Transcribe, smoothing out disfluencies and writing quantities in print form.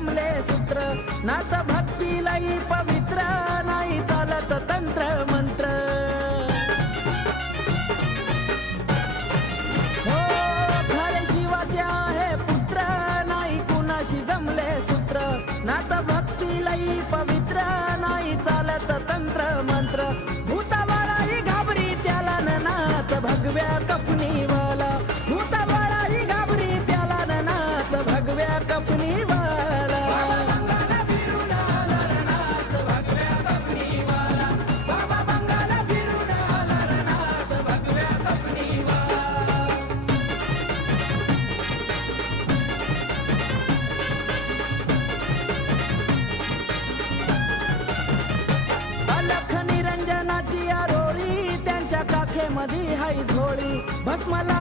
जमले सूत्र नात भक्ती लई पवित्र नाही चालत तंत्र मंत्र हो खरे शिवाचे आहे पुत्र नाही कुणाशी जमले सूत्र नात भक्ती लई पवित्र नाही चालत तंत्र मंत्र भूताबाळाही घाबरी त्याला नाथ भगव्या कपनीवाला भूताबाळाही घाबरी त्याला नाथ भगव्या कपनीवाला अलख निरंजनाची आरोळी त्यांच्या काखेमध्ये हाय झोळी भस्मला